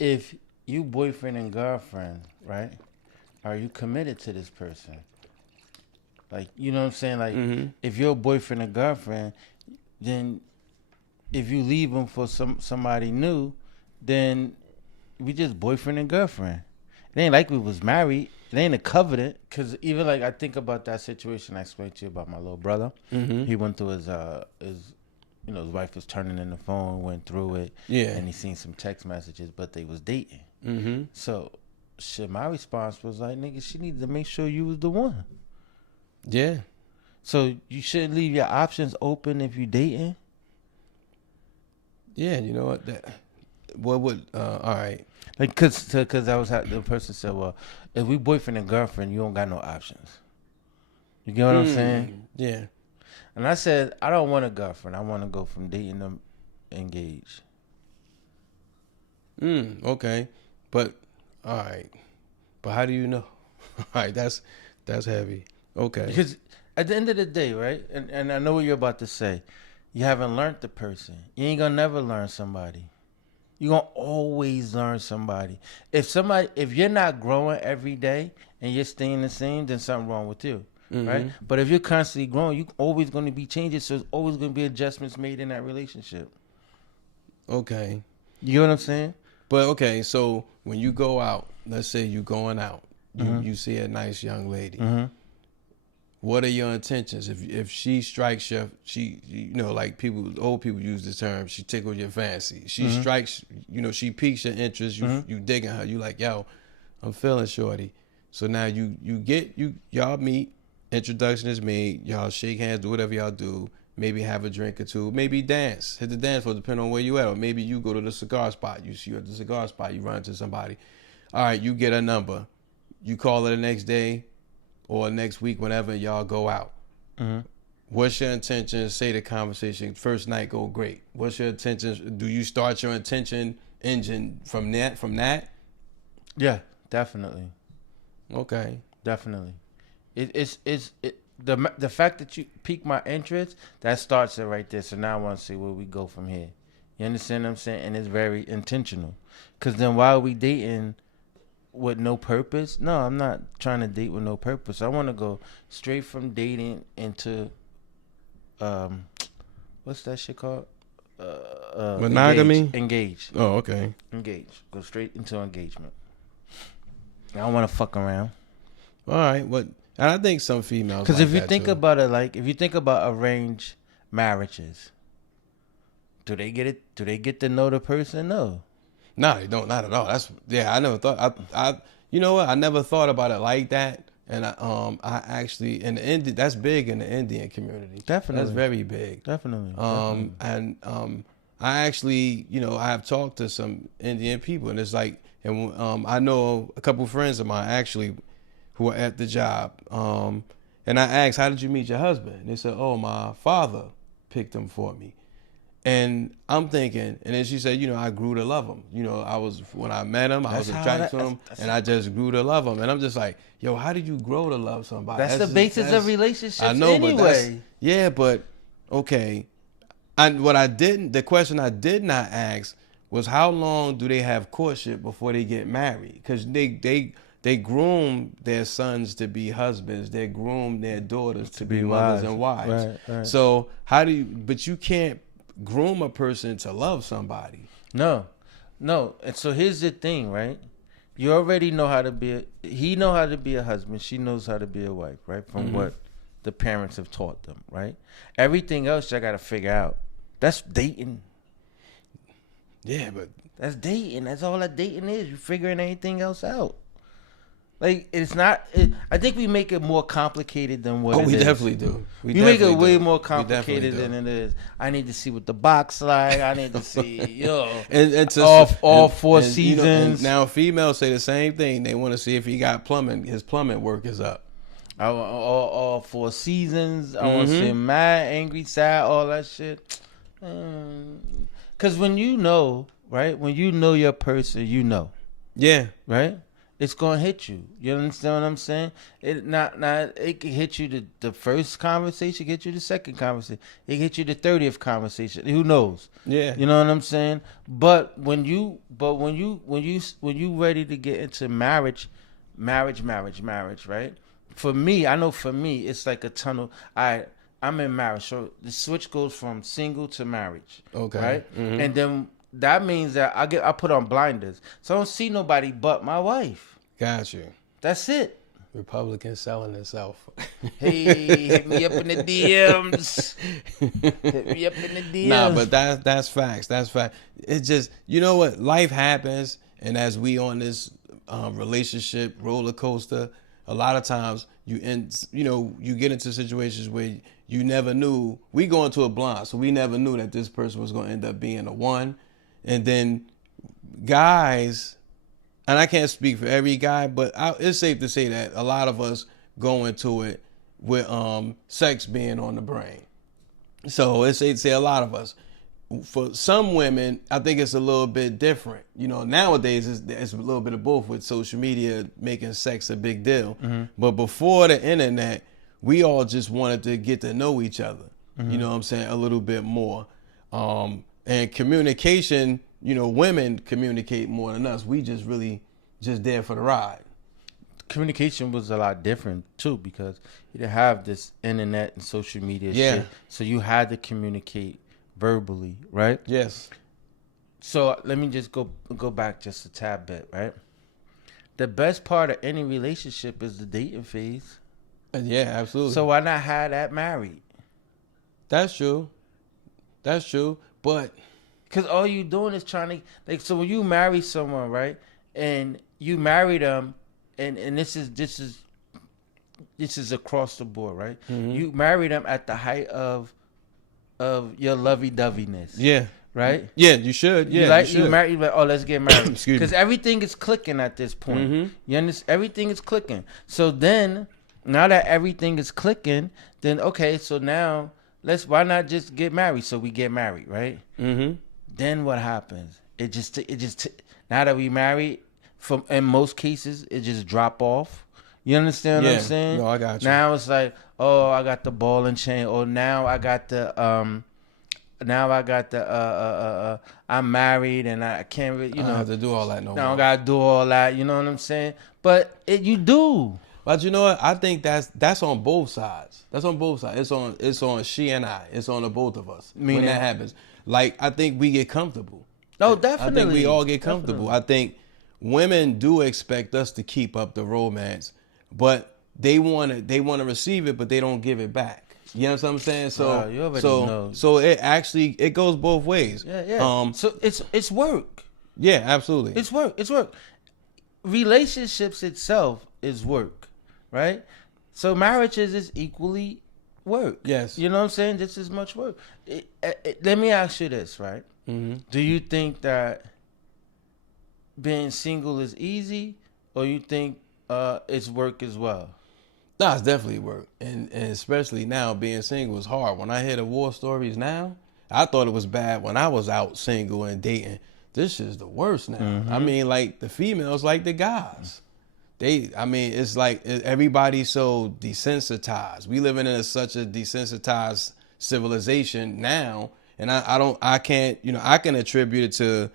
if you boyfriend and girlfriend, right? Are you committed to this person? Like, you know what I'm saying? Like, if you're a boyfriend and girlfriend, then if you leave them for somebody new, then we just boyfriend and girlfriend. It ain't like we was married. It ain't a covenant. Cause even like I think about that situation I explained to you about my little brother. He went through his his wife was turning in the phone, went through it, and he seen some text messages, but they was dating. So, shit, my response was like, nigga, she needed to make sure you was the one. Yeah. So you shouldn't leave your options open if you dating. Yeah, you know what? What would all right? Like, cause I was the person said, well, if we boyfriend and girlfriend, you don't got no options. You get what I'm saying? Yeah. And I said, I don't want a girlfriend. I want to go from dating to engaged. Okay, but all right. But how do you know? All right, that's heavy. Okay. Because at the end of the day, right? And I know what you're about to say. You haven't learned the person. You ain't gonna never learn somebody. You're gonna always learn somebody. If you're not growing every day and you're staying the same, then something wrong with you. Right? But if you're constantly growing, you're always gonna be changes, so there's always gonna be adjustments made in that relationship. Okay. You know what I'm saying? But okay, so when you go out, let's say you going out, you see a nice young lady. What are your intentions? If she strikes like old people use the term, she tickled your fancy. She strikes, she piques your interest. You digging her. You like, yo, I'm feeling shorty. So now y'all meet. Introduction is made. Y'all shake hands, do whatever y'all do. Maybe have a drink or two. Maybe dance. Hit the dance floor, depending on where you at. Or maybe you go to the cigar spot. You see her at the cigar spot. You run into somebody. All right, you get a number. You call her the next day or next week, whenever y'all go out. What's your intention? Say the conversation. First night go great. What's your intention? Do you start your intention engine from that? Yeah, definitely. Okay. Definitely. The fact that you pique my interest, that starts it right there. So now I want to see where we go from here. You understand what I'm saying? And it's very intentional. Because then why are we dating with no purpose? No, I'm not trying to date with no purpose. I want to go straight from dating into, what's that shit called? Monogamy? Engage. Oh, okay. Engage. Go straight into engagement. I don't want to fuck around. All right. And I think some females. Because like if you that think too. about it, like if you think about arranged marriages, do they get it? Do they get to know the person? No. No, they don't. Not at all. I never thought. I you know what? I never thought about it like that. And I actually in the Indian, that's big in the Indian community. Definitely, that's very big. Definitely. And I actually, I have talked to some Indian people, and it's like, and I know a couple friends of mine actually who are at the job. And I asked, how did you meet your husband? And they said, oh, my father picked him for me. And I'm thinking, and then she said, I grew to love him. When I met him, I was attracted to him, and I just grew to love him. And I'm just like, yo, how did you grow to love somebody? That's the basis of relationships I know, anyway. But okay. The question I did not ask was how long do they have courtship before they get married? Because they groom their sons to be husbands. They groom their daughters to be mothers and wives. Right. So but you can't groom a person to love somebody. No. And so here's the thing, right? You already know how to he know how to be a husband. She knows how to be a wife, right? From what the parents have taught them, right? Everything else y'all got to figure out. That's dating. Yeah, but that's dating. That's all that dating is. You figuring anything else out. Like, it's not. I think we make it more complicated than what it is. We definitely do. We make it way more complicated than it is. I need to see what the box like. I need to see, all four seasons. And now females say the same thing. They want to see if he got plumbing. His plumbing work is up. I want all 4 seasons. I want to see him mad, angry, sad, all that shit. Because when you know, right? When you know your person, you know. Yeah. Right? it's gonna hit you. You understand what I'm saying? It not it can hit you the first conversation, get you the second conversation, it can hit you the 30th conversation. Who knows? Yeah. You know what I'm saying? But when you ready to get into marriage, right? For me, I know for me, it's like a tunnel. I'm in marriage, so the switch goes from single to marriage. Okay. Right? Mm-hmm. And then that means that I put on blinders, so I don't see nobody but my wife. Got you. That's it. Republican selling itself. Hey, hit me up in the DMs. Hit me up in the DMs. Nah, but that's facts. That's fact. It's just, you know what? Life happens, and as we on this relationship roller coaster, a lot of times you get into situations where you never knew. We go into a blind, so we never knew that this person was going to end up being a one. And then guys, and I can't speak for every guy, but it's safe to say that a lot of us go into it with sex being on the brain. So it's safe to say a lot of us. For some women, I think it's a little bit different. You know, nowadays it's a little bit of both, with social media making sex a big deal. Mm-hmm. But before the internet, we all just wanted to get to know each other. Mm-hmm. You know what I'm saying? A little bit more. And communication, you know, women communicate more than us. We just really just there for the ride. Communication was a lot different too, because you didn't have this internet and social media shit. So you had to communicate verbally, right? Yes. So let me just go back just a tad bit, right? The best part of any relationship is the dating phase. Yeah, absolutely. So why not have that married? That's true. But because all you doing is trying to, so when you marry someone, right, and you marry them, and this is across the board, right? Mm-hmm. You marry them at the height of your lovey-doveyness. Yeah. Right? Yeah, you should. Yeah, you marry, like, oh, let's get married. Excuse me. Because everything is clicking at this point. Mm-hmm. You understand? Everything is clicking. So then, now that everything is clicking, then okay, so now why not just get married? So we get married, right? Mm-hmm. Then what happens? Now that we married, in most cases, it just drop off. You understand what I'm saying? No, I got you. Now it's like, oh, I got the ball and chain. Or now I got the I'm married and I can't really, I don't have to do all that no more. I don't gotta do all that. You know what I'm saying? But you do. But you know what? I think that's on both sides. That's on both sides. It's on she and I. It's on the both of us. When that happens, like, I think we get comfortable. No, definitely. I think we all get comfortable. Definitely. I think women do expect us to keep up the romance, but they want to receive it, but they don't give it back. You know what I'm saying? So you already know. So it goes both ways. Yeah. So it's work. Yeah, absolutely. It's work. Relationships itself is work, right? So marriages is equally work. Yes. You know what I'm saying? Just as much work. Let me ask you this, right? Mm-hmm. Do you think that being single is easy, or you think it's work as well? No, it's definitely work. And especially now, being single is hard. When I hear the war stories now, I thought it was bad when I was out single and dating. This is the worst now. Mm-hmm. I mean, like, the females like the guys. It's like everybody's so desensitized. We living in such a desensitized civilization now. And I can attribute it to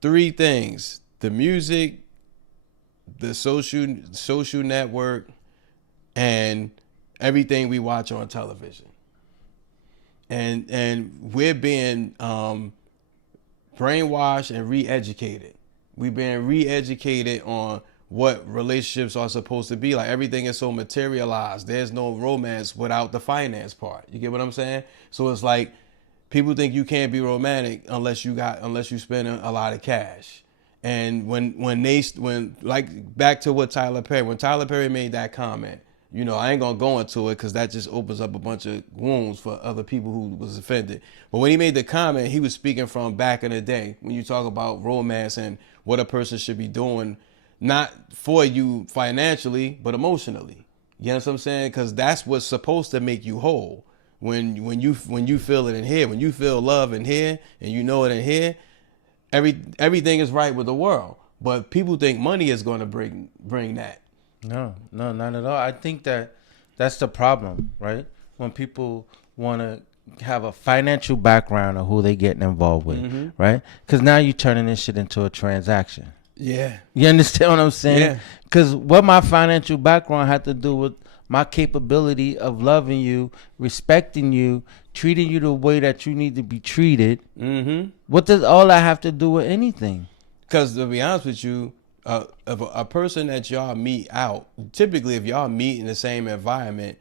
three things: the music, the social network, and everything we watch on television. And we're being brainwashed and re-educated. We've been re-educated on what relationships are supposed to be like. Everything is so materialized. There's no romance without the finance part. You get what I'm saying? So it's like, people think you can't be romantic unless you spend a lot of cash. And when back to what when Tyler Perry made that comment, you know, I ain't gonna go into it because that just opens up a bunch of wounds for other people who was offended. But when he made the comment, he was speaking from back in the day when you talk about romance and what a person should be doing, not for you financially, but emotionally. You know what I'm saying? Because that's what's supposed to make you whole. When you feel it in here, when you feel love in here, and you know it in here, everything is right with the world. But people think money is going to bring that. No, not at all. I think that's the problem, right? When people want to have a financial background of who they getting involved with, right? Because now you're turning this shit into a transaction. Yeah. You understand what I'm saying? Yeah. Because what my financial background had to do with my capability of loving you, respecting you, treating you the way that you need to be treated. What does all that have to do with anything? Because to be honest with you, if a person that y'all meet out, typically if y'all meet in the same environment,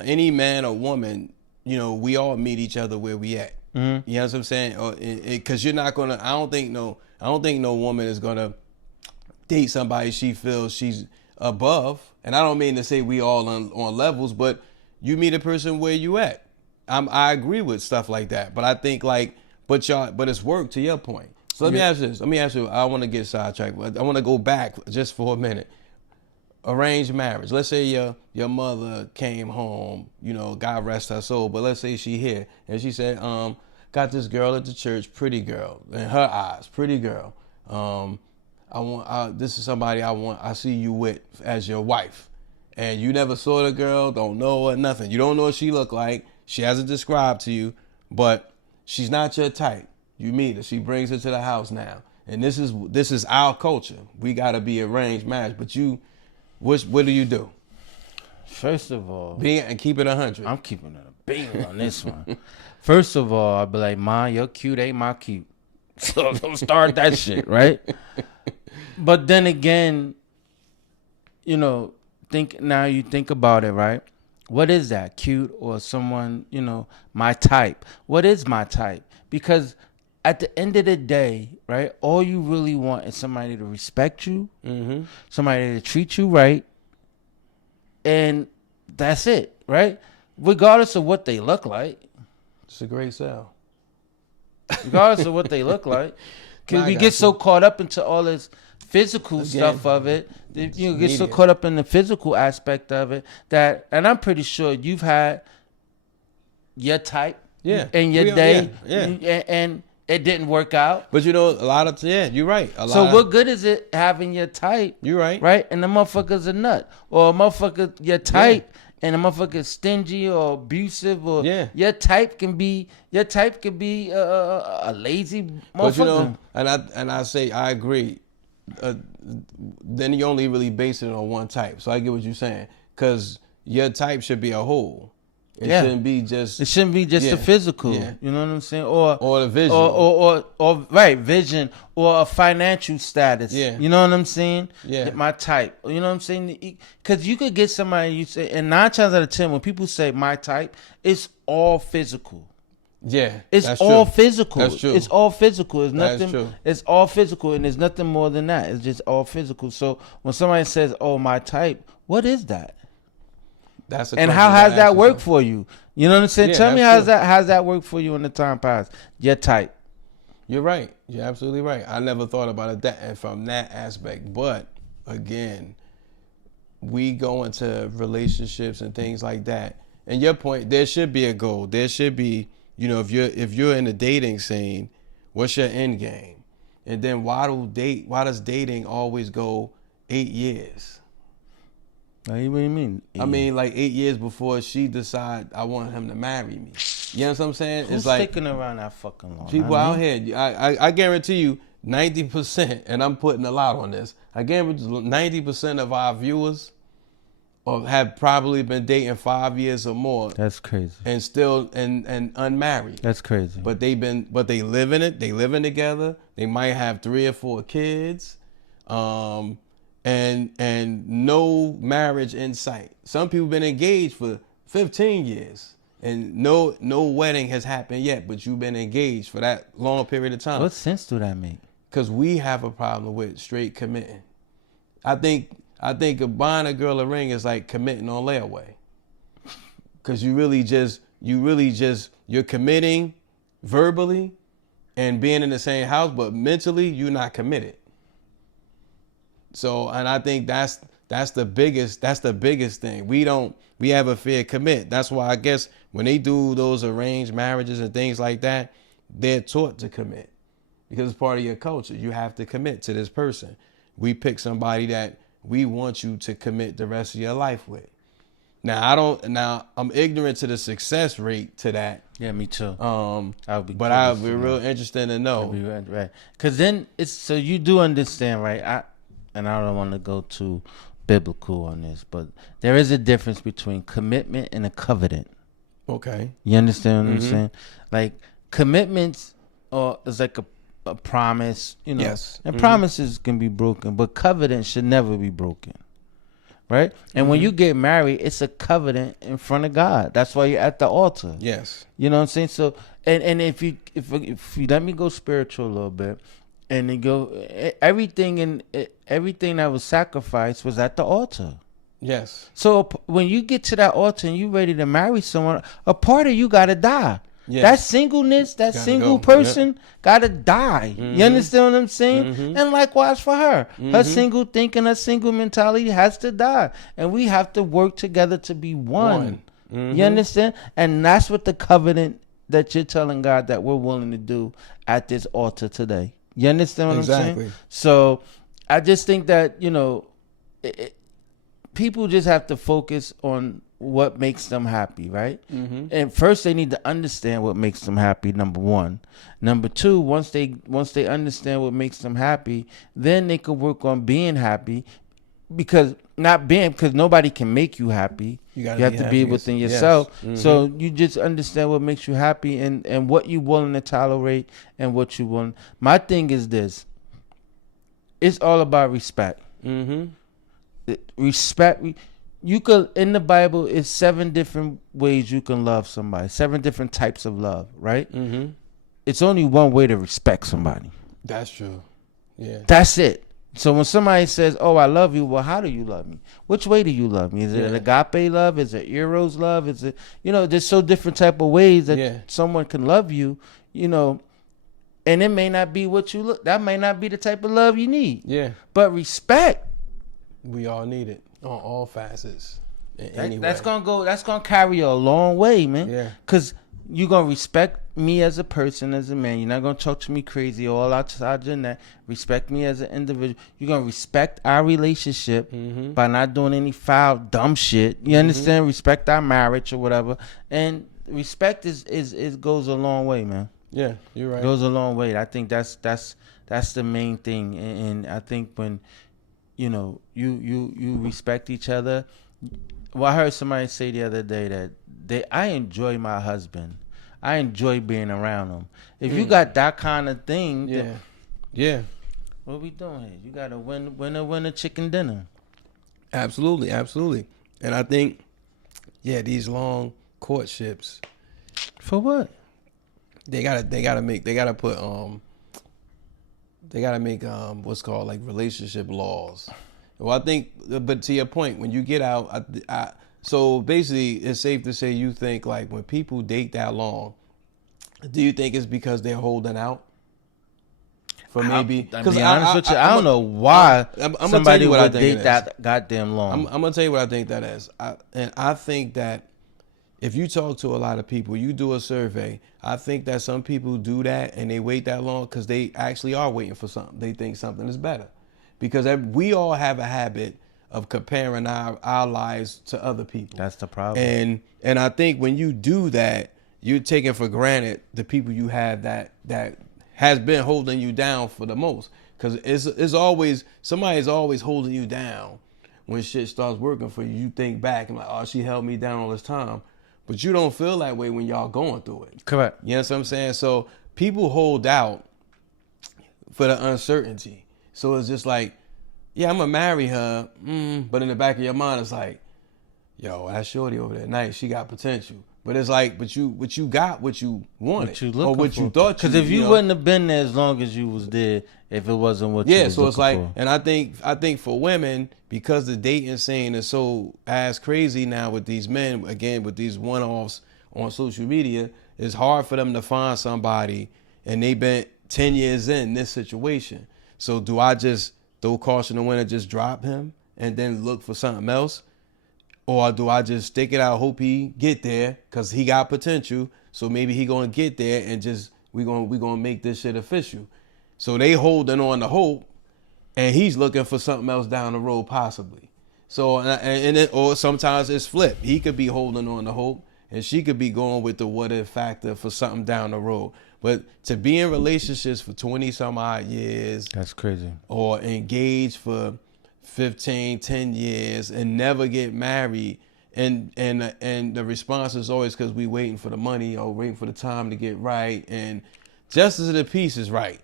any man or woman, you know, we all meet each other where we at. You know what I'm saying? Because you're not gonna. I don't think no woman is gonna date somebody she feels she's above. And I don't mean to say we all on levels, but you meet a person where you at. I agree with stuff like that, but I think but it's work, to your point. So let me ask you this. I want to get sidetracked, but I want to go back just for a minute. Arranged marriage. Let's say your mother came home, you know, God rest her soul, but let's say she here and she said, got this girl at the church, pretty girl, in her eyes, pretty girl. This is somebody I see you with as your wife. And you never saw the girl, don't know her, nothing. You don't know what she look like. She hasn't described to you, but she's not your type. You meet her. She brings her to the house now. And this is our culture. We got to be arranged marriage. But what do you do? First of all, and keep it 100. I'm keeping it a beam on this one. First of all, I'll be like, Ma, your cute ain't my cute. So don't start that shit, right? But then again, you know, you think about it, right? What is that? Cute or someone, you know, my type? What is my type? Because at the end of the day, right, all you really want is somebody to respect you, somebody to treat you right, and that's it, right? Regardless of what they look like. It's a great sell. Regardless of what they look like. Because we get so caught up into all this physical stuff of it. You get so caught up in the physical aspect of it that, and I'm pretty sure you've had your type in your day, and it didn't work out. But you know, you're right. So what good is it having your type? You're right. Right? And the motherfucker's a nut. Or a motherfucker, your type, and the motherfucker's stingy or abusive, or your type can be a lazy motherfucker. But you know, and I say I agree. Then you only really base it on one type. So I get what you're saying. Because your type should be a whole. It shouldn't be just the physical. You know what I'm saying? Or the vision. Or right, vision or a financial status. You know what I'm saying? My type. You know what I'm saying? Because you could get somebody, you say, and 9 times out of 10, when people say my type, it's all physical. It's all physical. That's true. It's all physical. It's nothing. That's true. It's all physical, and there's nothing more than that. It's just all physical. So when somebody says, "Oh, my type," what is that? And how has that worked for you? You know what I'm saying? Tell me how's that worked for you in the time past? Your type. You're right. You're absolutely right. I never thought about it from that aspect. But again, we go into relationships and things like that. And your point, there should be a goal. There should be, you know, if you're in the dating scene, what's your end game? And then why does dating always go 8 years? What do you mean? I mean, like 8 years before she decide I want him to marry me. You know what I'm saying? Who's it's like sticking around that fucking long? People out here, I guarantee you 90%, and I'm putting a lot on this. I guarantee 90% of our viewers have probably been dating 5 years or more. That's crazy. And still and unmarried. That's crazy. But they live in it. They living together. They might have 3 or 4 kids. And no marriage in sight. Some people been engaged for 15 years and no wedding has happened yet, but you've been engaged for that long period of time. What sense do that make? Because we have a problem with straight committing. I think buying a girl a ring is like committing on layaway. Because you're committing verbally and being in the same house, but mentally you're not committed. So, and I think that's the biggest thing. We have a fear commit. That's why I guess when they do those arranged marriages and things like that, they're taught to commit. because it's part of your culture. You have to commit to this person. We pick somebody that we want you to commit the rest of your life with. Now I'm ignorant to the success rate to that. Yeah, me too. I'd be real interested to know. Right. Because then it's, so you do understand, right? I don't want to go too biblical on this, but there is a difference between commitment and a covenant. Okay. You understand what I'm saying? Like, commitments is like a promise, you know. Yes. And promises can be broken, but covenants should never be broken. Right? And when you get married, it's a covenant in front of God. That's why you're at the altar. Yes. You know what I'm saying? So, and if you let me go spiritual a little bit, and you go, everything that was sacrificed was at the altar. Yes. So when you get to that altar and you ready to marry someone, a part of you gotta die. Yes. That singleness, that single person gotta die. You understand what I'm saying? And likewise for her. Her single thinking, her single mentality has to die. And we have to work together to be one. You understand? And that's what the covenant that you're telling God that we're willing to do at this altar today. You understand what I'm saying? So I just think that, you know, people just have to focus on what makes them happy, right? And first they need to understand what makes them happy, number one. Number two, once they understand what makes them happy, then they can work on being happy, because nobody can make you happy. You have to be within yourself. So you just understand what makes you happy and what you're willing to tolerate and what you want. My thing is this. It's all about respect. Respect. You could, in the Bible, it's 7 different ways you can love somebody. 7 different types of love, right? It's only one way to respect somebody. That's true. Yeah. That's it. So when somebody says, "Oh, I love you," well, how do you love me? Which way do you love me? Is it an agape love? Is it eros love? Is it, you know, there's so different type of ways that someone can love you, you know, and it may not be what you look. That may not be the type of love you need. Yeah. But respect, we all need it on all facets. That's gonna carry you a long way, man. Yeah. Cause you're gonna respect me as a person, as a man. You're not gonna talk to me crazy all outside your neck. Respect me as an individual. You're gonna respect our relationship by not doing any foul, dumb shit. You understand? Respect our marriage or whatever. And respect is goes a long way, man. Yeah, you're right. It goes a long way. I think that's the main thing. And I think when, you know, you respect each other. Well, I heard somebody say the other day that I enjoy my husband. I enjoy being around him. If you got that kind of thing, yeah. What we doing here? You got to win a chicken dinner. Absolutely. And I think, these long courtships. For what? They gotta make what's called like relationship laws. Well, I think, but to your point, when you get out, so basically, it's safe to say you think like when people date that long, do you think it's because they're holding out? For maybe, because I don't know why somebody would date that goddamn long. I'm gonna tell you what I think that is, I think that if you talk to a lot of people, you do a survey, I think that some people do that and they wait that long because they actually are waiting for something. They think something is better. Because we all have a habit of comparing our lives to other people. That's the problem. And I think when you do that, you're taking for granted the people you have that has been holding you down for the most. Because it's always, somebody's always holding you down. When shit starts working for you, you think back and like, oh, she held me down all this time. But you don't feel that way when y'all going through it. Correct. You know what I'm saying? So people hold out for the uncertainty. So it's just like, yeah, I'm gonna marry her, but in the back of your mind, it's like, yo, that shorty over there, nice, she got potential. But it's like, but you got what you wanted, what you or what you thought. Because if you wouldn't have been there as long as you was there, if it wasn't what you was so it's like, for. And I think for women, because the dating scene is so ass crazy now with these men, again with these one-offs on social media, it's hard for them to find somebody, and they've been 10 years in this situation. So do I just throw caution to winter, just drop him and then look for something else? Or do I just stick it out, hope he get there because he got potential, so maybe he gonna get there and just we gonna make this shit official? So they holding on to hope, and he's looking for something else down the road possibly. So or sometimes it's flip. He could be holding on to hope, and she could be going with the what if factor for something down the road. But to be in relationships for 20 some odd years, that's crazy. Or engaged for 15, 10 years and never get married, and the response is always because we waiting for the money or waiting for the time to get right, and justice of the peace is right.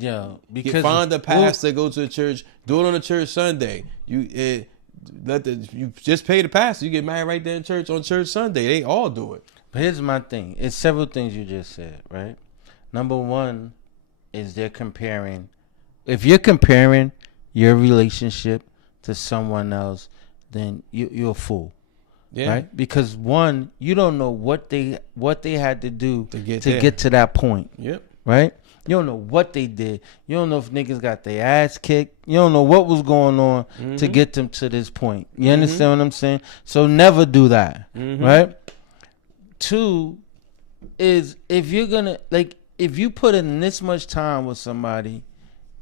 Yeah, because find the pastor, go to the church, do it on a church Sunday. You just pay the pastor, you get married right there in church on church Sunday. They all do it. But here's my thing. It's several things you just said, right? Number one is they're comparing. If you're comparing your relationship to someone else, then you're a fool. Yeah. Right? Because one, you don't know what they had to do to get to that point. Yep. Right? You don't know what they did. You don't know if niggas got their ass kicked. You don't know what was going on to get them to this point. You understand what I'm saying? So never do that. Right? Two is if you're gonna if you put in this much time with somebody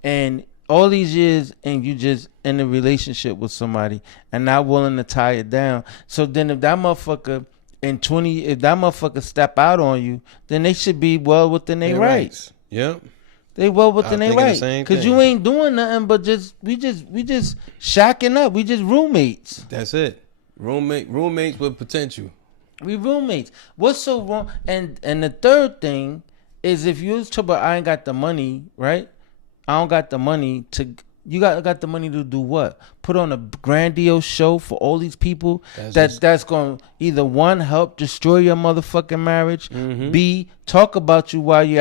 and all these years and you just in a relationship with somebody and not willing to tie it down, so then if that motherfucker if that motherfucker step out on you, then they should be well within their rights. Yep. They well within their rights. Because you ain't doing nothing but we just shacking up. We just roommates. That's it. Roommates with potential. We roommates. What's so wrong? And the third thing is if you was talking about I ain't got the money, right? I don't got the money to. You got the money to do what? Put on a grandiose show for all these people that's going to either one, help destroy your motherfucking marriage, B, talk about you while they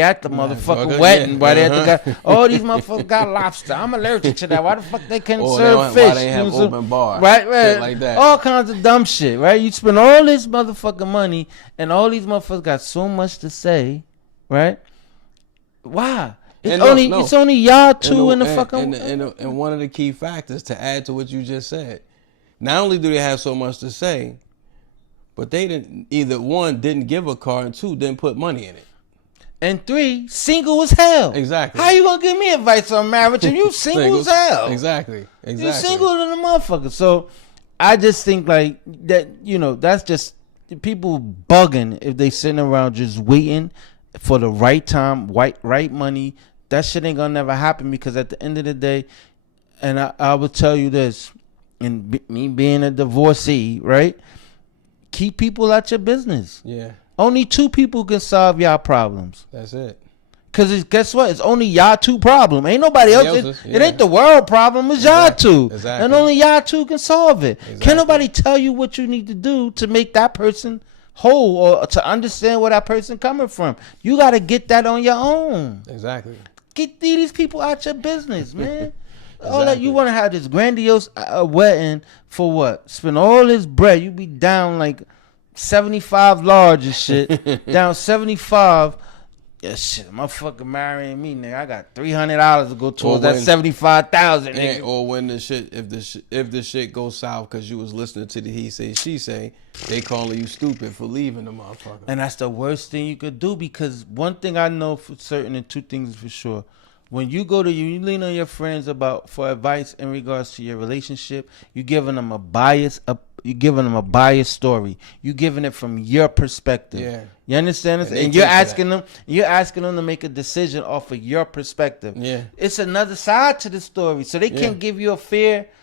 at the motherfucking wedding, while they at the all these motherfuckers got lobster. I'm allergic to that. Why the fuck they can't serve fish? Why they have open bar? Right, shit like that. All kinds of dumb shit, right? You spend all this motherfucking money and all these motherfuckers got so much to say, right? Why? It's only y'all two in the fucking. And one of the key factors to add to what you just said, not only do they have so much to say, but they didn't give a car, and two, didn't put money in it. And three, single as hell. Exactly. How you gonna give me advice on marriage if you single as hell? Exactly. You single than a motherfucker. So I just think like that. That's just people bugging if they sitting around just waiting for the right time, right money. That shit ain't gonna never happen because at the end of the day, and I will tell you this, and me being a divorcee, right? Keep people out your business. Yeah. Only two people can solve y'all problems. That's it. Cause guess what? It's only y'all two problem. Ain't nobody else. It ain't the world problem. It's y'all two. Exactly. And only y'all two can solve it. Exactly. Can't nobody tell you what you need to do to make that person whole or to understand where that person coming from. You got to get that on your own. Exactly. Get these people out your business, man. Exactly. All that you want to have this grandiose wedding for what? Spend all this bread. You be down like 75 large and shit. Down 75. Yeah, shit, motherfucker marrying me, nigga. I got $300 to go towards that 75,000, nigga. Or when the shit, if the shit goes south because you was listening to the he say she say, they calling you stupid for leaving the motherfucker. And that's the worst thing you could do because one thing I know for certain and two things for sure. When you you lean on your friends for advice in regards to your relationship, you're giving them a bias story. You're giving it from your perspective. Yeah. You understand this? And you're asking them to make a decision off of your perspective. Yeah. It's another side to the story. So they can't give you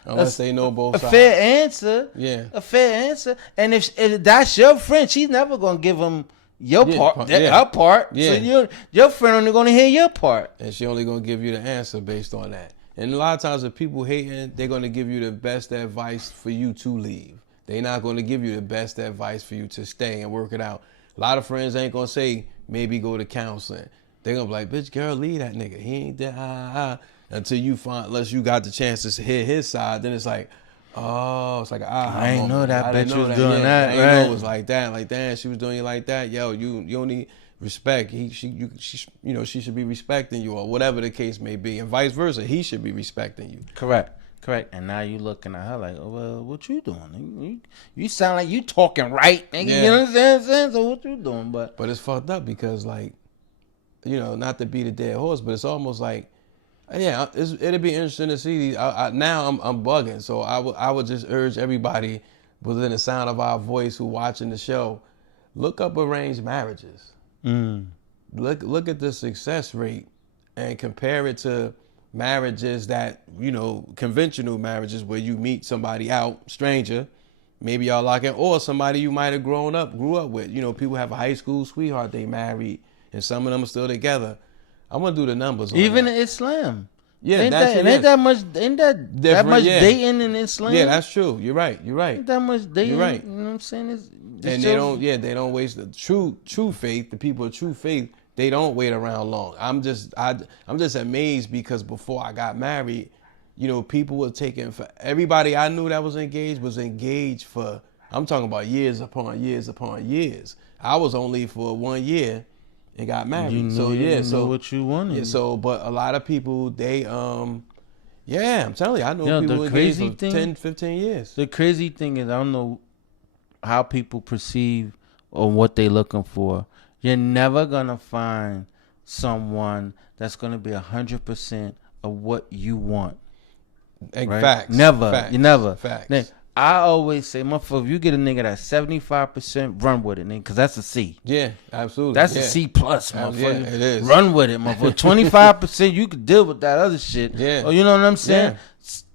unless they know both sides. Fair answer. Yeah. A fair answer. And if that's your friend, she's never gonna give them her part. Yeah. So your friend only gonna hear your part. And she only gonna give you the answer based on that. And a lot of times if people hating, they're gonna give you the best advice for you to leave. They're not gonna give you the best advice for you to stay and work it out. A lot of friends ain't gonna say maybe go to counseling. They're gonna be like, bitch, girl, leave that nigga. He ain't that until you unless you got the chance to hear his side, then it's like, oh, it's like I ain't know that bitch was doing that. I ain't know it was like that. Like, damn, she was doing you like that. Yo, you don't need respect. She should be respecting you or whatever the case may be. And vice versa, he should be respecting you. Correct. And now you looking at her like, oh, well, what you doing? You sound like you talking right, nigga. Yeah. You know what I'm saying? So what you doing? But it's fucked up because like not to beat a dead horse, but it's almost like, yeah, it'd be interesting to see these. Now I'm bugging, so I would just urge everybody within the sound of our voice who watching the show, look up arranged marriages. Look at the success rate and compare it to marriages that, conventional marriages where you meet somebody out, stranger, maybe y'all lock in, or somebody you might have grew up with. People have a high school sweetheart they married, and some of them are still together. I'm gonna do the numbers on even that. in Islam. Yeah, ain't that much dating in Islam? Yeah, that's true. You're right. Ain't that much dating. You're right. You know what I'm saying? And they don't waste the true faith. The people of true faith, they don't wait around long. I'm just amazed because before I got married, people were taking for everybody I knew that was engaged for, I'm talking about years upon years upon years. I was only for 1 year and got married. You knew what you wanted. Yeah, but a lot of people, they I'm telling you, I know people engaged for 10, 15 years. The crazy thing is, I don't know how people perceive or what they looking for. You're never gonna find someone that's gonna be 100% of what you want. Right? Facts. Never. Facts. You never. Facts. I always say, motherfucker, if you get a nigga that's 75%, run with it, nigga, because that's a C. Yeah, absolutely. That's a C plus, motherfucker. Yeah, it is. Run with it, motherfucker. 25%, you could deal with that other shit. Yeah. Or you know what I'm saying? Yeah.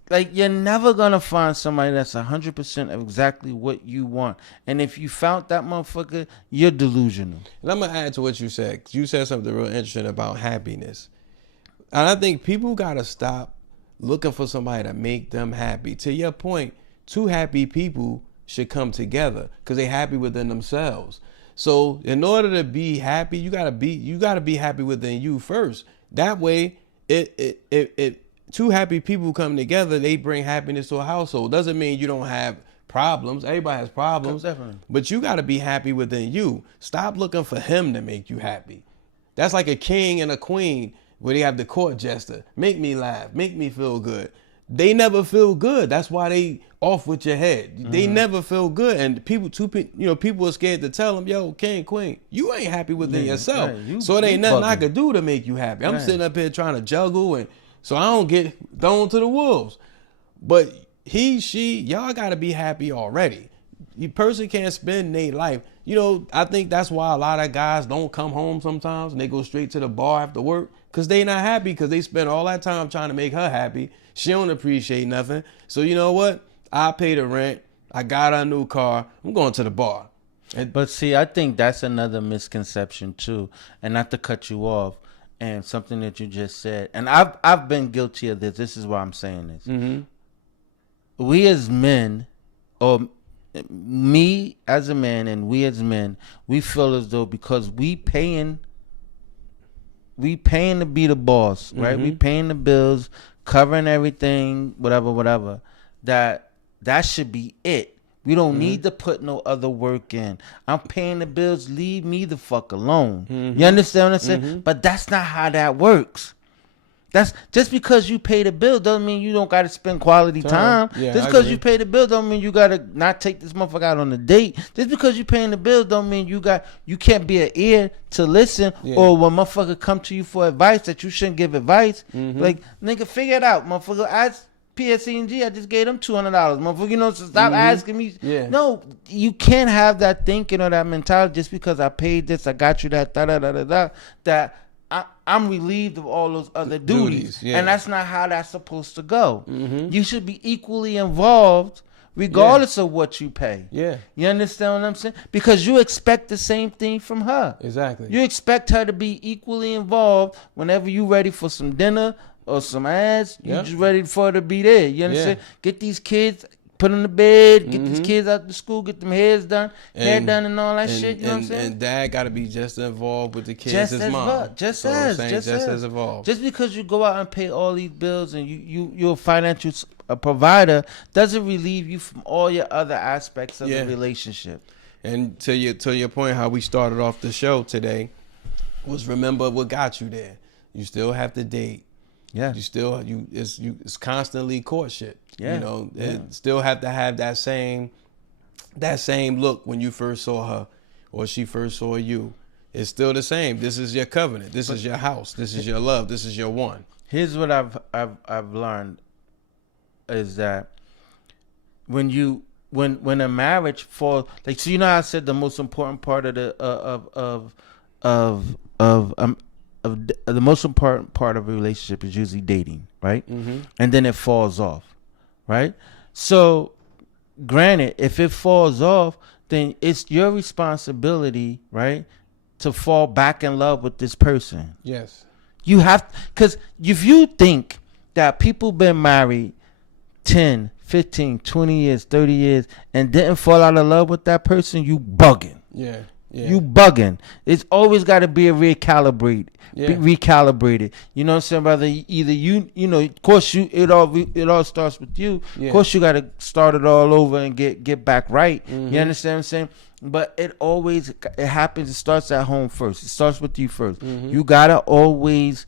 Like, you're never going to find somebody that's 100% of exactly what you want. And if you found that motherfucker, you're delusional. And I'm going to add to what you said. You said something real interesting about happiness. And I think people got to stop looking for somebody to make them happy. To your point, two happy people should come together because they're happy within themselves. So in order to be happy, you gotta be happy within you first. That way, it two happy people come together, they bring happiness to a household. Doesn't mean you don't have problems. Everybody has problems. Definitely. But you gotta be happy within you. Stop looking for him to make you happy. That's like a king and a queen where they have the court jester. Make me laugh, make me feel good. They never feel good. That's why they off with your head. They never feel good, and people are scared to tell them, "Yo, king, queen, you ain't happy within yourself." Right. So it ain't nothing I could do to make you happy. I'm sitting up here trying to juggle, and so I don't get thrown to the wolves. But y'all got to be happy already. You person can't spend their life. I think that's why a lot of guys don't come home sometimes, and they go straight to the bar after work because they not happy because they spend all that time trying to make her happy. She don't appreciate nothing. So you know what? I pay the rent. I got a new car. I'm going to the bar. But see, I think that's another misconception too. And not to cut you off, and something that you just said. And I've been guilty of this. This is why I'm saying this. Mm-hmm. We as men, or me as a man and we as men, we feel as though because we paying to be the boss, right? Mm-hmm. We paying the bills, covering everything, whatever, that should be it. We don't need to put no other work in. I'm paying the bills, leave me the fuck alone. Mm-hmm. You understand what I'm saying? Mm-hmm. But that's not how that works. That's just because you pay the bill doesn't mean you don't got to spend quality time. Yeah, just because you pay the bill don't mean you got to not take this motherfucker out on a date. Just because you paying the bill don't mean you can't be an ear to listen, or when motherfucker come to you for advice that you shouldn't give advice. Mm-hmm. Like, nigga, figure it out, motherfucker. Ask PSE&G, I just gave them $200, motherfucker. So stop asking me. Yeah. No, you can't have that thinking or that mentality just because I paid this, I got you that, that I'm relieved of all those other duties. And that's not how that's supposed to go. Mm-hmm. You should be equally involved regardless of what you pay. Yeah. You understand what I'm saying? Because you expect the same thing from her. Exactly. You expect her to be equally involved whenever you ready for some dinner or some ass. You just ready for her to be there. You understand? Get these kids, put them to bed, get these kids out to school, get them hair done and all that shit. You know what I'm saying? And dad got to be just involved with the kids as mom. Just as involved. Just because you go out and pay all these bills and you're a financial provider doesn't relieve you from all your other aspects of the relationship. And to your point, how we started off the show today was remember what got you there. You still have to date. Yeah. It's constantly courtship. Yeah. It still have to have that same look when you first saw her or she first saw you. it's still the same. This is your covenant. This is your house. This is your love. This is your one. Here's what I've learned is that when a marriage falls, like, so you know how I said the most important part of the the most important part of a relationship is usually dating, right? Mm-hmm. And then it falls off, right? So granted, if it falls off, then it's your responsibility, right, to fall back in love with this person. Yes. You have, because if you think that people been married 10, 15, 20 years, 30 years, and didn't fall out of love with that person, you bugging. Yeah. Yeah. You bugging. It's always got to be recalibrated. Yeah. Be recalibrated. You know what I'm saying, brother? Either you know, of course it all starts with you. Yeah. Of course you got to start it all over and get back right. Mm-hmm. You understand what I'm saying? But it happens. It starts at home first. It starts with you first. Mm-hmm. You gotta always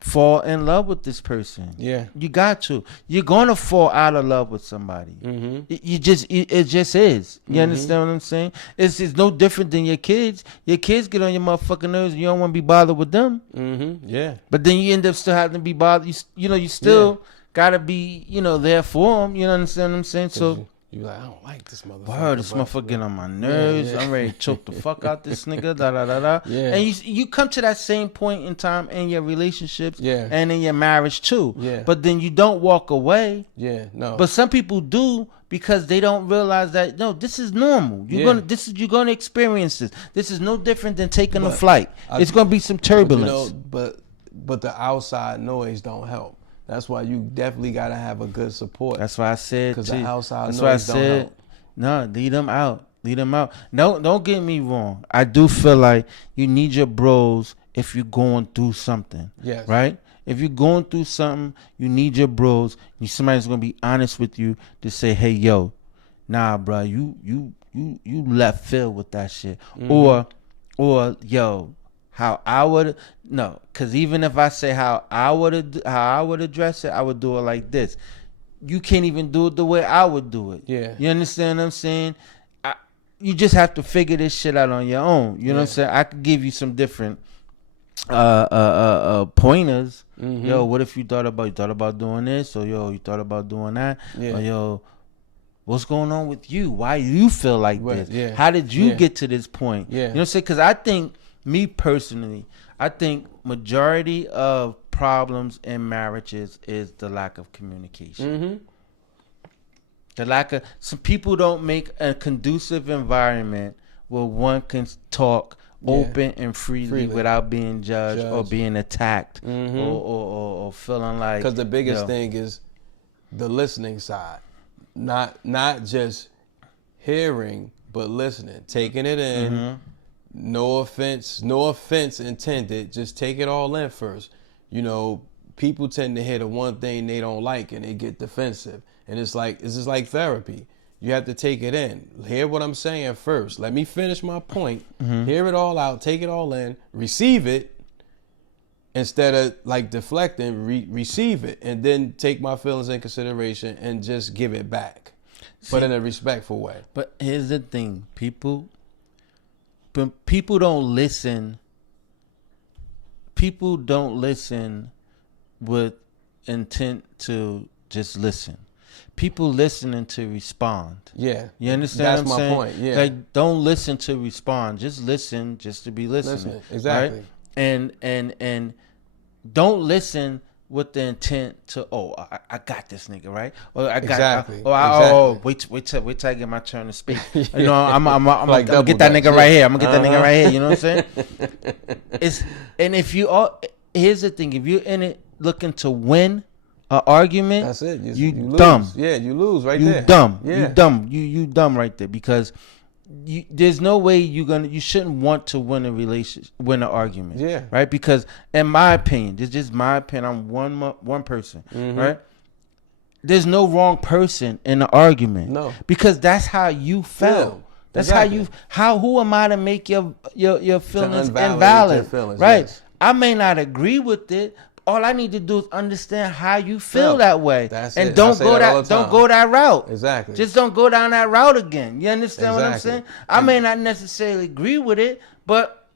fall in love with this person. Yeah, you got to. You're gonna fall out of love with somebody. Mm-hmm. It just is. You understand what I'm saying? It's no different than your kids. Your kids get on your motherfucking nerves. And you don't want to be bothered with them. Mm-hmm. Yeah. But then you end up still having to be bothered. You still gotta be there for them. You understand what I'm saying? So. You like, I don't like this motherfucker. Word, this motherfucker getting on my nerves. Yeah. I'm ready to choke the fuck out this nigga. Da da da da. Yeah. And you come to that same point in time in your relationships, and in your marriage too. Yeah. But then you don't walk away. Yeah, no. But some people do because they don't realize that this is normal. You're gonna experience this. This is no different than taking a flight. It's gonna be some turbulence. But the outside noise don't help. That's why you definitely gotta have a good support. That's why I said, because the outside noise don't help. No, lead them out. Lead them out. No, don't get me wrong. I do feel like you need your bros if you're going through something. Yes. Right? If you're going through something, you need your bros. Somebody's gonna be honest with you to say, "Hey, yo, nah, bro, you left field with that shit," or yo. How I would because even if I say how I would address it, I would do it like this. You can't even do it the way I would do it. Yeah, you understand what I'm saying? You just have to figure this shit out on your own. You know what I'm saying? I could give you some different pointers. Mm-hmm. Yo, what if you thought about doing this? Or yo, you thought about doing that? Yeah. Or yo, what's going on with you? Why do you feel like this? Yeah. How did you get to this point? Yeah. You know what I'm saying? Because I think. Me personally, I think majority of problems in marriages is the lack of communication. Mm-hmm. Some people don't make a conducive environment where one can talk open and freely without being judged or being attacked or feeling like. Because the biggest thing is the listening side, not just hearing, but listening, taking it in. Mm-hmm. No offense intended. Just take it all in first. People tend to hear the one thing they don't like and they get defensive. And it's just like therapy. You have to take it in. Hear what I'm saying first. Let me finish my point. Mm-hmm. Hear it all out. Take it all in. Receive it. Instead of like deflecting, receive it. And then take my feelings in consideration and just give it back. But in a respectful way. But here's the thing. People don't listen. People don't listen with intent to just listen. People listening to respond. Yeah. You understand what I'm saying? That's my point. Yeah. Like, don't listen to respond. Just listen just to be listening. Exactly. Right? And don't listen with the intent to I got this nigga, right? Or I got wait till I get my turn to speak. I'm like gonna get that nigga right here. I'm gonna get that nigga right here. You know what I'm saying? Here's the thing: if you're in it looking to win an argument, that's it. You lose. Dumb. Yeah, you lose right there. You dumb. Yeah. You dumb. You dumb right there because. There's no way you shouldn't want to win an argument. Yeah. Right? Because in my opinion, this is just my opinion. I'm one person. Mm-hmm. Right? There's no wrong person in the argument. No. Because that's how you felt. Yeah, that's exactly. Who am I to make your feelings invalid? Your feelings, right? Yes. I may not agree with it. All I need to do is understand how you feel that way. That's and it. Don't go that route. Exactly. Just don't go down that route again. You understand what I'm saying? I may not necessarily agree with it, but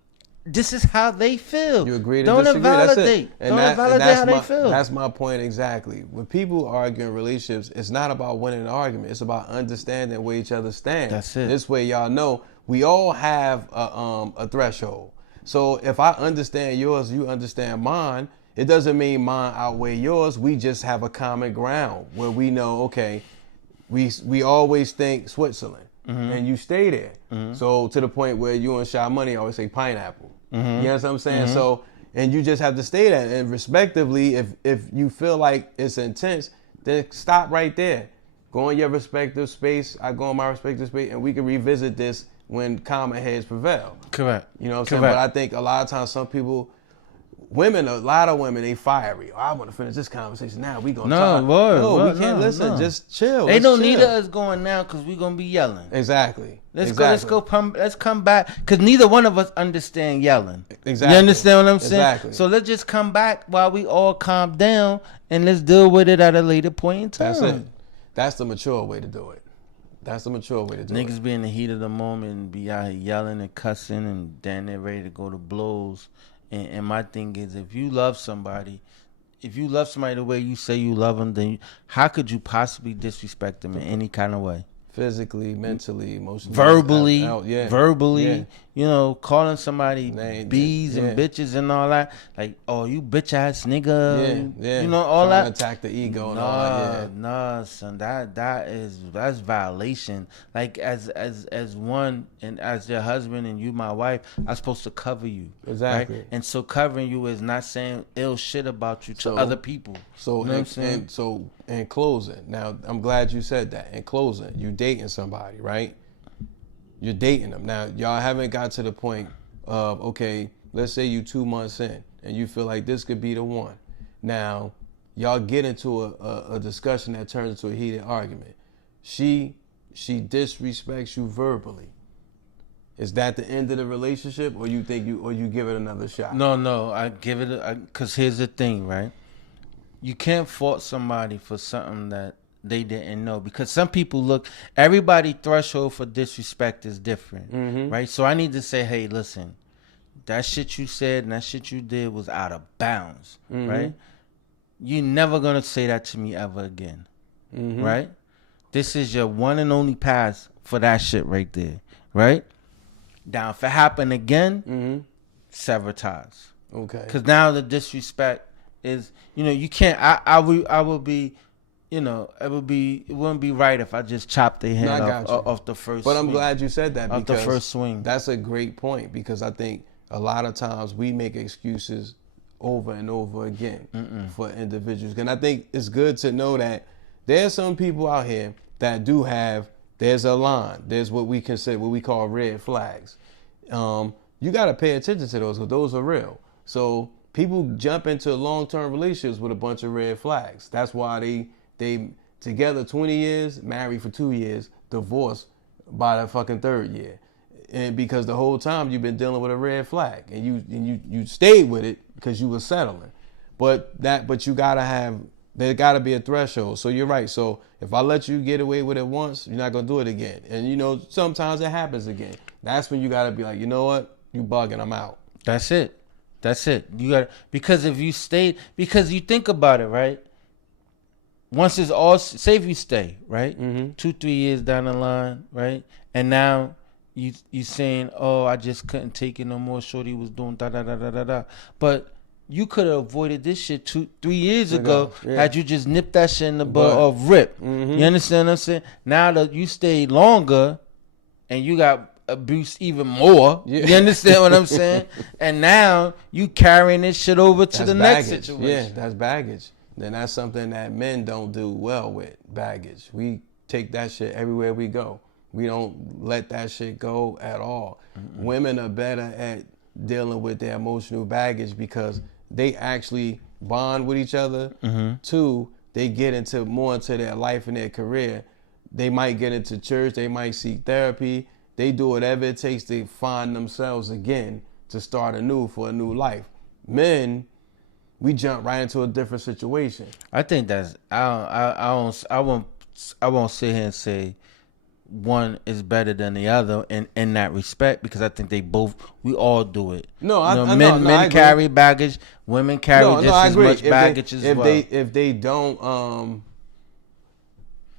this is how they feel. You agree to Don't disagree. invalidate. That's it. Don't invalidate how they feel. That's my point exactly. When people argue in relationships, it's not about winning an argument. It's about understanding where each other stand. That's it. This way, y'all know we all have a threshold. So if I understand yours, you understand mine. It doesn't mean mine outweigh yours. We just have a common ground where we know, okay, we always think Switzerland, and you stay there. So to the point where you and Shy Money always say pineapple. You know what I'm saying? So, and you just have to stay there. And respectively, if you feel like it's intense, then stop right there. Go in your respective space. I go in my respective space, and we can revisit this when common heads prevail. Correct. You know what I'm saying? But I think a lot of times some people, a lot of women, they fiery. Oh, I want to finish this conversation now. We gonna talk. We can't listen. No. Just chill. They don't need us going now because we gonna be yelling. Exactly. Let's come back because neither one of us understand yelling. Exactly. You understand what I'm saying? Exactly. So let's just come back while we all calm down and let's deal with it at a later point in time. That's it. That's the mature way to do it. Niggas be in the heat of the moment and be out here yelling and cussing and then they're ready to go to blows. And my thing is, if you love somebody the way you say you love them, then how could you possibly disrespect them in any kind of way? Physically, mentally, emotionally, verbally, you know, calling somebody bees and bitches and all that. Like, oh, you bitch ass nigga. You know, all trying that. To attack the ego and all that. Nah, son, that's violation. Like as one and as your husband and you my wife, I'm supposed to cover you. Exactly. Right? And so covering you is not saying ill shit about you to other people. So you know what I'm saying? So in closing, now I'm glad you said that. In closing, you dating somebody, right? You're dating them. Now, y'all haven't got to the point of, okay, let's say you 2 months in and you feel like this could be the one. Now, y'all get into a discussion that turns into a heated argument. She disrespects you verbally. Is that the end of the relationship, or you think you give it another shot? No, I give it because here's the thing, right? You can't fault somebody for something that they didn't know, because some people everybody threshold for disrespect is different, right? So I need to say, hey, listen, that shit you said and that shit you did was out of bounds, right? You're never going to say that to me ever again, right? This is your one and only pass for that shit right there, right? Now, if it happened again, sever ties. Okay. Because now the disrespect is, you know, you can't, I would be, you know, it wouldn't be right if I just chopped their hand off the first swing. But I'm glad you said that, because the first swing. That's a great point, because I think a lot of times we make excuses over and over again for individuals. And I think it's good to know that there's some people out here that there's a line. There's what we call red flags. You got to pay attention to those, because those are real. So people jump into long-term relationships with a bunch of red flags. That's why they together 20 years, married for 2 years, divorced by the fucking 3rd year. And because the whole time you've been dealing with a red flag, and you stayed with it because you were settling. But you there gotta be a threshold. So you're right. So if I let you get away with it once, you're not gonna do it again. And you know, sometimes it happens again. That's when you gotta be like, you know what? You bugging, I'm out. That's it. You gotta, because if you stayed, because you think about it, right? Once it's all, say if you stay, right? 2-3 years down the line, right? And now you saying, oh, I just couldn't take it no more. Shorty was doing da. But you could have avoided this shit 2-3 years ago had you just nipped that shit in the bud off rip. You understand what I'm saying? Now that you stayed longer and you got abused even more, you understand what I'm saying? And now you carrying this shit over to the next situation. Yeah, that's baggage. Then that's something that men don't do well with, baggage. We take that shit everywhere we go. We don't let that shit go at all. Women are better at dealing with their emotional baggage because they actually bond with each other. 2, they get more into their life and their career. They might get into church. They might seek therapy. They do whatever it takes to find themselves again, to start anew for a new life. Men, we jump right into a different situation. I think that's I won't sit here and say one is better than the other in that respect, because I think we all do it. Men carry baggage, women carry just as much baggage as well. If they don't,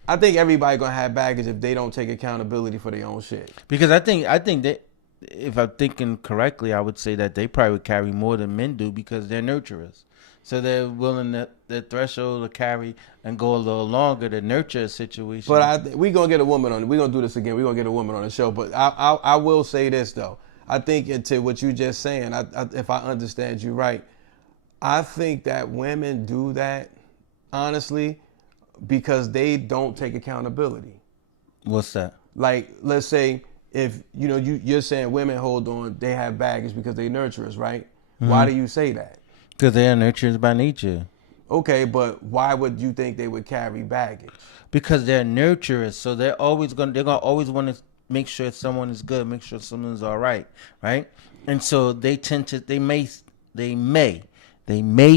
I think everybody gonna have baggage if they don't take accountability for their own shit. Because I think that, if I'm thinking correctly, I would say that they probably would carry more than men do because they're nurturers. So they're willing to, their threshold to carry and go a little longer to nurture a situation. But we gonna get a woman on. We gonna do this again. We gonna get a woman on the show. But I will say this though. I think into what you just saying. If I understand you right, I think that women do that honestly because they don't take accountability. What's that? Like, let's say if you're saying women hold on, they have baggage because they nurturers, right? Mm-hmm. Why do you say that? Because they are nurturers by nature. Okay, but why would you think they would carry baggage? Because they're nurturers, so they're gonna always want to make sure someone is good, make sure someone's all right, right? And so they may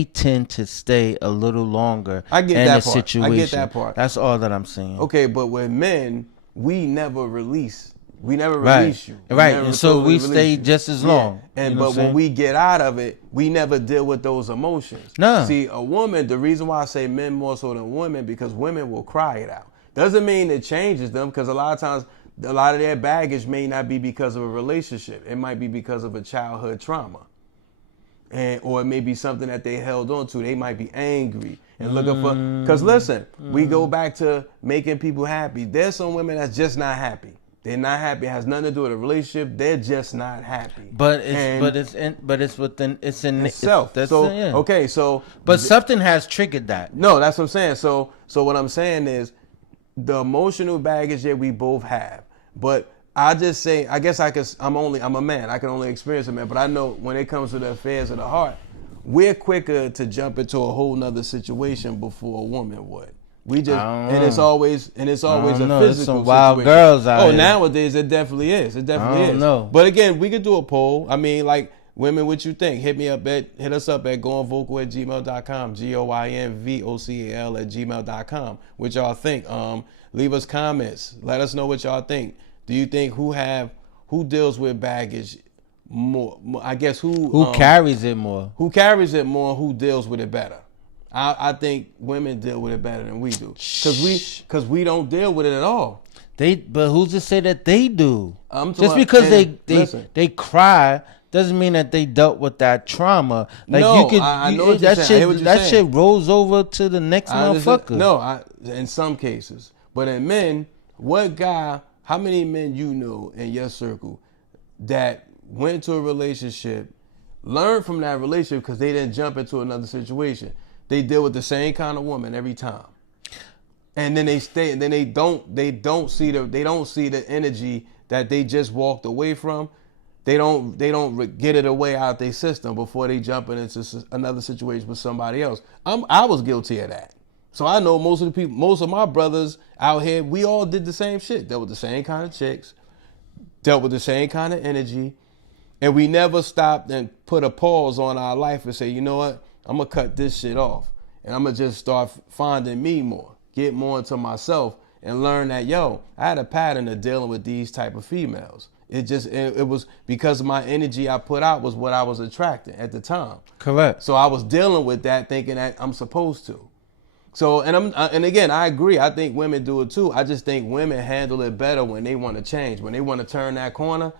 tend to stay a little longer in a situation. I get that part. That's all that I'm saying. Okay, but with men, we never release. We never release you. Right. And so we stay just as long. Yeah. But when we get out of it, we never deal with those emotions. No. See, a woman, the reason why I say men more so than women, because women will cry it out. Doesn't mean it changes them, because a lot of times, a lot of their baggage may not be because of a relationship. It might be because of a childhood trauma. Or it may be something that they held on to. They might be angry and looking for, because listen, we go back to making people happy. There's some women that's just not happy. They're not happy. It has nothing to do with a relationship. They're just not happy. But it's in itself. Okay, so but something has triggered that. No, that's what I'm saying. So what I'm saying is the emotional baggage that we both have. But I just say, I guess I'm a man. I can only experience a man. But I know when it comes to the affairs of the heart, we're quicker to jump into a whole nother situation before a woman would. We just it's always a physical There's some wild situation. Girls out here. Nowadays it definitely is. It definitely is. Know. But again, we could do a poll. I mean, like, women, what you think? Hit us up at goinvocal@gmail.com. GOINVOCAL@gmail.com. What y'all think? Leave us comments. Let us know what y'all think. Do you think who deals with baggage more? I guess who carries it more? Who carries it more? Who deals with it better? I think women deal with it better than we do, because we don't deal with it at all. But who's to say that they do? Just because they cry doesn't mean that they dealt with that trauma. Like, no, I know what you're saying. That shit rolls over to the next motherfucker. No, in some cases, but in men, how many men you know in your circle that went to a relationship, learned from that relationship because they didn't jump into another situation? They deal with the same kind of woman every time, and then they stay. And then they don't see the energy that they just walked away from. They don't get it away out their system before they jump into another situation with somebody else. I was guilty of that, so I know most of my brothers out here. We all did the same shit. Dealt with the same kind of chicks, dealt with the same kind of energy, and we never stopped and put a pause on our life and say, you know what? I'm going to cut this shit off, and I'm going to just start finding me more, get more into myself, and learn that, I had a pattern of dealing with these type of females. It was because my energy I put out was what I was attracting at the time. Correct. So I was dealing with that, thinking that I'm supposed to. So, and again, I agree. I think women do it too. I just think women handle it better when they want to change, when they want to turn that corner.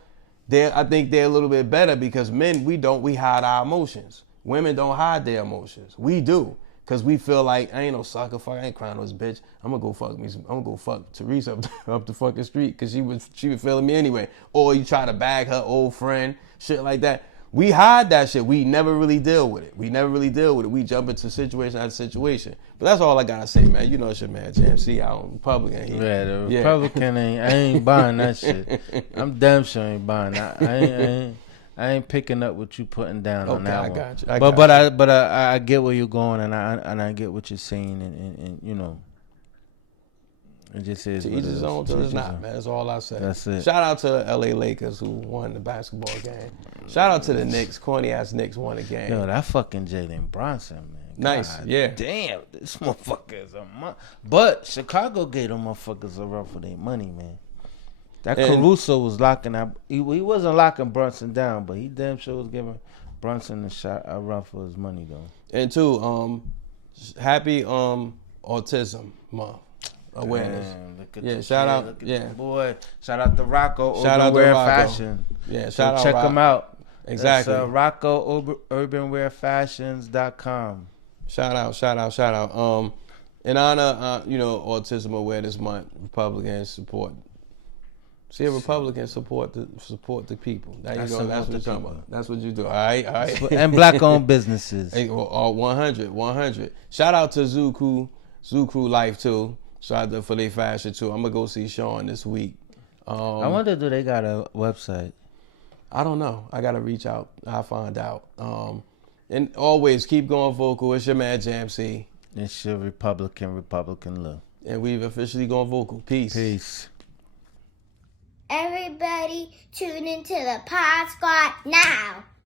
I think they're a little bit better, because men, we hide our emotions. Women don't hide their emotions. We do, because we feel like, I ain't no sucker, I ain't crying on this bitch. I'm gonna go fuck Teresa up the fucking street, because she was feeling me anyway. Or you try to bag her old friend, shit like that. We hide that shit. We never really deal with it. We jump into situation after situation. But that's all I gotta say, man. You know it's your man JamC out on Republican here. Yeah, the Republican I ain't buying that shit. I'm damn sure ain't buying that. I ain't picking up what you putting down on that one. I got you. But I get where you're going, and I get what you're saying, and you know, it just is. To each his own, to his not, man. That's all I say. That's it. Shout out to the LA Lakers who won the basketball game. Shout out to the Knicks. Corny ass Knicks won the game. Yo, that fucking Jalen Bronson, man. Nice, yeah. Damn, this motherfucker is a But Chicago gave them motherfuckers a run for their money, man. That Caruso was locking up. He wasn't locking Brunson down, but he damn sure was giving Brunson a run for his money though. And two, happy Autism Month awareness. Damn, shout out, boy. Shout out to Rocco. Shout out to Wear Rocco. Fashion. Yeah, So shout out. check him out. Exactly. That's, Rocco urbanwearfashions.com. Shout out. In honor, Autism Awareness Month, Republicans support. See, a Republican support the people. There you go. That's what you're talking about. That's what you do. All right. And black-owned businesses. Hey, 100. Shout out to Zoo Crew Life too. Shout out for their fashion too. I'm gonna go see Sean this week. I wonder, do they got a website? I don't know. I gotta reach out. I'll find out. And always keep going vocal. It's your man JamC. It's your Republican Lou. And we've officially gone vocal. Peace. Everybody tune into the Pod Squad now.